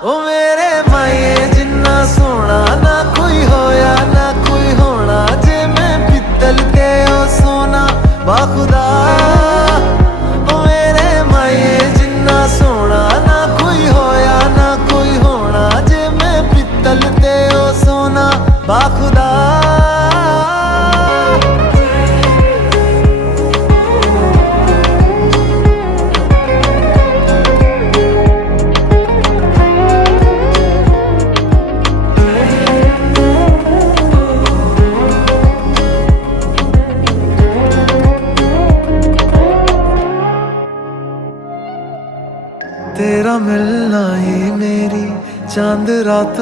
ओ मेरे माए जिन्ना सोना ना कोई होया ना कोई होना, जे मैं पित्तल ते ओ सोना बाखुदा। ओ मेरे माए जिन्ना सोना ना कोई होया ना कोई होना, जे मैं पित्तल ते ओ सोना बाखुदा। तेरा मिलना ही मेरी चांद रात